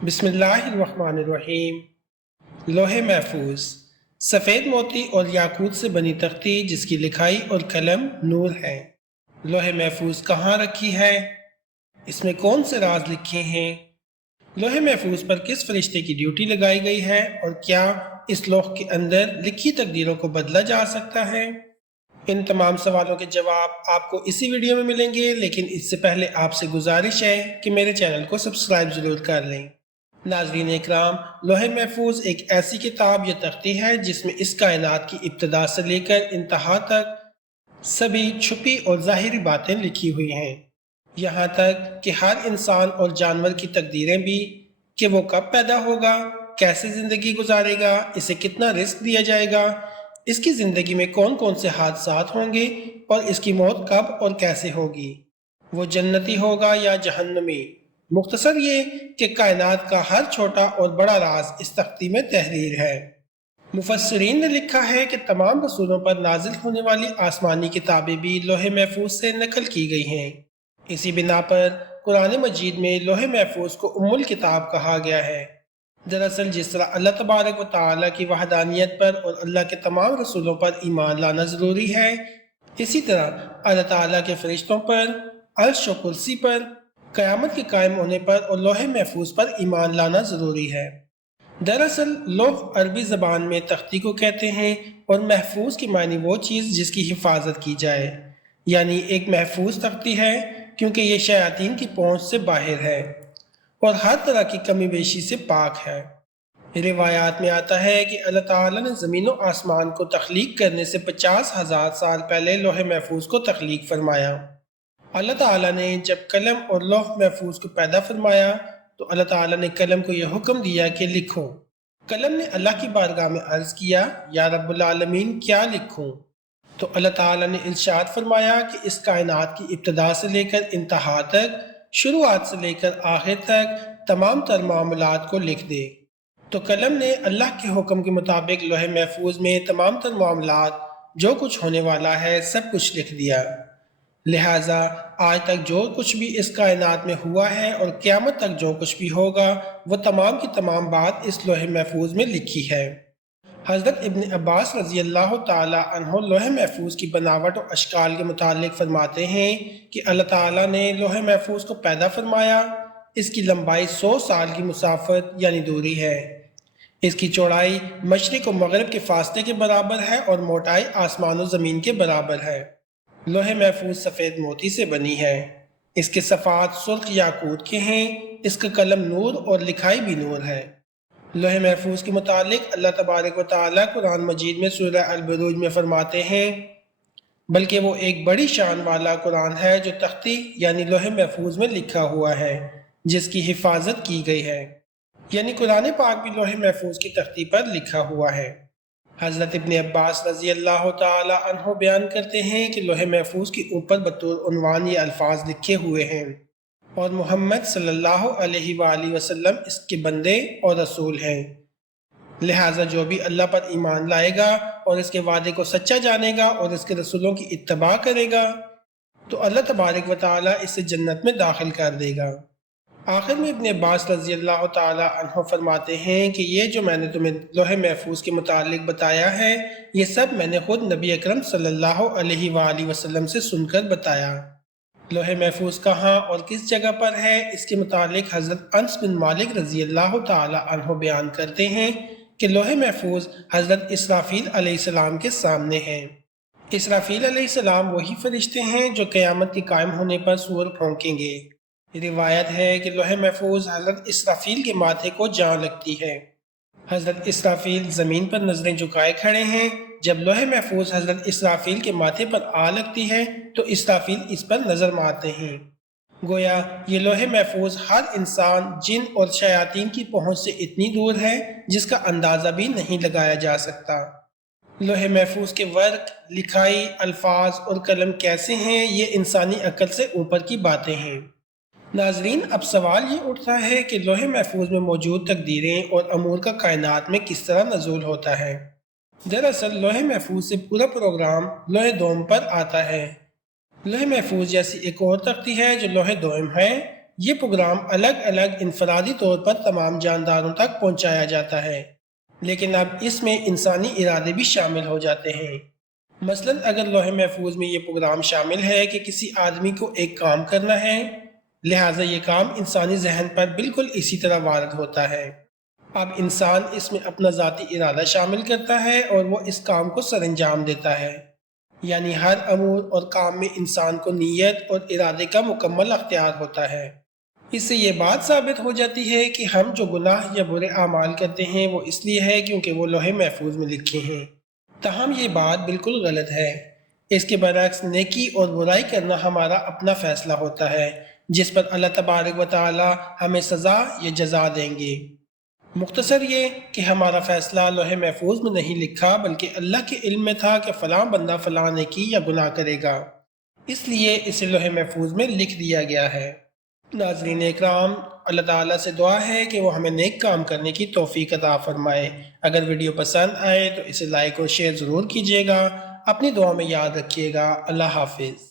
बिस्मिल्लाहिर्रहमानिर्रहीम। लोहे महफूज सफ़ेद मोती और याकूत से बनी तख्ती जिसकी लिखाई और कलम नूर है। लोहे महफूज कहाँ रखी है? इसमें कौन से राज लिखे हैं? लोहे महफूज पर किस फरिश्ते की ड्यूटी लगाई गई है और क्या इस लौह के अंदर लिखी तकदीरों को बदला जा सकता है? इन तमाम सवालों के जवाब आपको इसी वीडियो में मिलेंगे, लेकिन इससे पहले आपसे गुजारिश है कि मेरे चैनल को सब्सक्राइब ज़रूर कर लें। नाज़रीन इकराम, लोहे महफूज एक ऐसी किताब या तख्ती है जिसमें इस कायनात की इब्तदा से लेकर इंतहा तक सभी छुपी और ज़ाहिरी बातें लिखी हुई हैं। यहाँ तक कि हर इंसान और जानवर की तकदीरें भी, कि वो कब पैदा होगा, कैसे ज़िंदगी गुजारेगा, इसे कितना रिस्क दिया जाएगा, इसकी ज़िंदगी में कौन कौन से हादसात होंगे और इसकी मौत कब और कैसे होगी, वो जन्नती होगा या जहन्नमी। मुख्तसर ये कि कायनात का हर छोटा और बड़ा राज इस तख्ती में तहरीर है। मुफस्सिरीन ने लिखा है कि तमाम रसूलों पर नाजिल होने वाली आसमानी किताबें भी लोहे महफूज से नकल की गई हैं। इसी बिना पर कुरान मजीद में लोहे महफूज को उम्मुल किताब कहा गया है। दरअसल जिस तरह अल्लाह तबारक व तआला की वहदानियत पर और अल्लाह के तमाम रसूलों पर ईमान लाना ज़रूरी है, इसी तरह अल्लाह ताला के फरिश्तों पर, अर्श व कुर्सी पर, क़यामत के कायम होने पर और लोहे महफूज पर ईमान लाना ज़रूरी है। दरअसल लौह अरबी ज़बान में तख्ती को कहते हैं और महफूज की मानी वो चीज़ जिसकी हिफाजत की जाए, यानी एक महफूज तख्ती है क्योंकि ये शयातीन की पहुँच से बाहर है और हर तरह की कमी बेशी से पाक है। रिवायात में आता है कि अल्लाह ताला ने ज़मीन व आसमान को तख्लीक करने से 50,000 साल पहले लोहे महफूज को तख्लीक फरमाया। अल्लाह ताला ने जब कलम और लौह महफूज को पैदा फरमाया तो अल्लाह ताला ने कलम को यह हुक्म दिया कि लिखो। कलम ने अल्लाह की बारगाह में अर्ज़ किया, या रब्बुल आलमीन क्या लिखूं? तो अल्लाह ताला ने इरशाद फरमाया कि इस कायनात की इब्तदा से लेकर इंतहा तक, शुरुआत से लेकर आखिर तक तमाम तर मामलात को लिख दे। तो कलम ने अल्लाह के हुक्म के मुताबिक लोहे महफूज में तमाम तर मामलात, जो कुछ होने वाला है, सब कुछ लिख दिया। लिहाजा आज तक जो कुछ भी इस कायनात में हुआ है और क़यामत तक जो कुछ भी होगा, वो तमाम की तमाम बात इस लोहे महफूज में लिखी है। हज़रत इब्न अब्बास रज़ी अल्लाह ताला अन्हो लोहे महफूज की बनावट और अशकाल के मुतालिक फरमाते हैं कि अल्लाह ताला ने लोहे महफूज को पैदा फरमाया। इसकी लंबाई 100 साल की मुसाफत यानी दूरी है। इसकी चौड़ाई मशरिक़ और मगरिब के फासले के बराबर है और मोटाई आसमान व ज़मीन के बराबर है। लोहे महफूज सफ़ेद मोती से बनी है। इसके सफ़ात सुर्ख याकूत के हैं। इसका कलम नूर और लिखाई भी नूर है। लोहे महफूज के मुतालिक अल्लाह तबारक व तआला कुरान मजीद में सूरह अल बुरूज में फरमाते हैं, बल्कि वो एक बड़ी शान वाला कुरान है जो तख्ती यानी लोहे महफूज में लिखा हुआ है, जिसकी हिफाजत की गई है। यानी कुरान पाक भी लोहे महफूज की तख्ती पर लिखा हुआ है। हज़रत इब्न अब्बास रज़ी अल्लाह ताला अन्हो बयान करते हैं कि लोहे महफूज के ऊपर बतौर उन्वान ये अल्फाज लिखे हुए हैं, और मोहम्मद सल्लल्लाहु अलैहि वसल्लम इसके बंदे और रसूल हैं। लिहाजा जो भी अल्लाह पर ईमान लाएगा और इसके वादे को सच्चा जानेगा और इसके रसूलों की इत्तबा करेगा, तो अल्लाह तबारक व तआला इसे जन्नत में दाखिल कर देगा। आखिर में इब्न अब्बास रज़ी अल्लाह ताला अन्हो फरमाते हैं कि ये जो मैंने तुम्हें लोहे महफूज के मुतालिक बताया है, ये सब मैंने खुद नबी अकरम सल्लल्लाहु अलैहि वसल्लम से सुनकर बताया। लोहे महफूज कहाँ और किस जगह पर है, इसके मुतालिक हज़रत अनस बिन मालिक रज़ी अल्लाह ताला अन्हो बयान करते हैं कि लोहे महफूज हज़रत इसराफील अलैहिस्सलाम के सामने है। इसराफील अलैहिस्सलाम वही फरिश्ते हैं जो क़यामत के कायम होने पर सूर फूंकेंगे। रिवायत है कि लोहे महफूज हज़रत इसराफील के माथे को जा लगती है। हज़रत इसराफील ज़मीन पर नज़रें झुकाए खड़े हैं। जब लोहे महफूज हज़रत इसराफील के माथे पर आ लगती है तो इसराफील इस पर नज़र मारते हैं। गोया ये लोहे महफूज हर इंसान, जिन और शयातीन की पहुँच से इतनी दूर है जिसका अंदाज़ा भी नहीं लगाया जा सकता। लोहे महफूज के वर्क, लिखाई, अल्फाज और कलम कैसे हैं, ये इंसानी अक्ल से ऊपर की बातें हैं। नाजरीन, अब सवाल ये उठता है कि लोहे महफूज में मौजूद तकदीरें और अमूर का कायनात में किस तरह नज़ूल होता है। दरअसल लोहे महफूज से पूरा प्रोग्राम लोहे दोम पर आता है। लोहे महफूज जैसी एक और तख्ती है जो लोहे दोम है। یہ پروگرام الگ الگ انفرادی طور پر تمام جانداروں تک پہنچایا جاتا ہے، لیکن اب اس میں انسانی ارادے بھی شامل ہو جاتے ہیں۔ مثلاً اگر لوح محفوظ میں یہ پروگرام شامل ہے کہ کسی آدمی کو ایک کام کرنا ہے، لہٰذا یہ کام انسانی ذہن پر بالکل اسی طرح وارد ہوتا ہے۔ اب انسان اس میں اپنا ذاتی ارادہ شامل کرتا ہے اور وہ اس کام کو سر انجام دیتا ہے، یعنی ہر امور اور کام میں انسان کو نیت اور ارادے کا مکمل اختیار ہوتا ہے۔ اس سے یہ بات ثابت ہو جاتی ہے کہ ہم جو گناہ یا برے اعمال کرتے ہیں وہ اس لیے ہے کیونکہ وہ لوح محفوظ میں لکھے ہیں۔ تاہم یہ بات بالکل غلط ہے۔ اس کے برعکس نیکی اور برائی کرنا ہمارا اپنا فیصلہ ہوتا ہے، جس پر اللہ تبارک و تعالی ہمیں سزا یا جزا دیں گے۔ مختصر یہ کہ ہمارا فیصلہ لوح محفوظ میں نہیں لکھا بلکہ اللہ کے علم میں تھا کہ فلاں بندہ فلاں نیکی یا گناہ کرے گا، اس لیے اسے لوح محفوظ میں لکھ دیا گیا ہے۔ ناظرین اکرام، اللہ تعالیٰ سے دعا ہے کہ وہ ہمیں نیک کام کرنے کی توفیق عطا فرمائے۔ اگر ویڈیو پسند آئے تو اسے لائک اور شیئر ضرور کیجیے گا۔ اپنی دعا میں یاد رکھیے گا۔ اللہ حافظ۔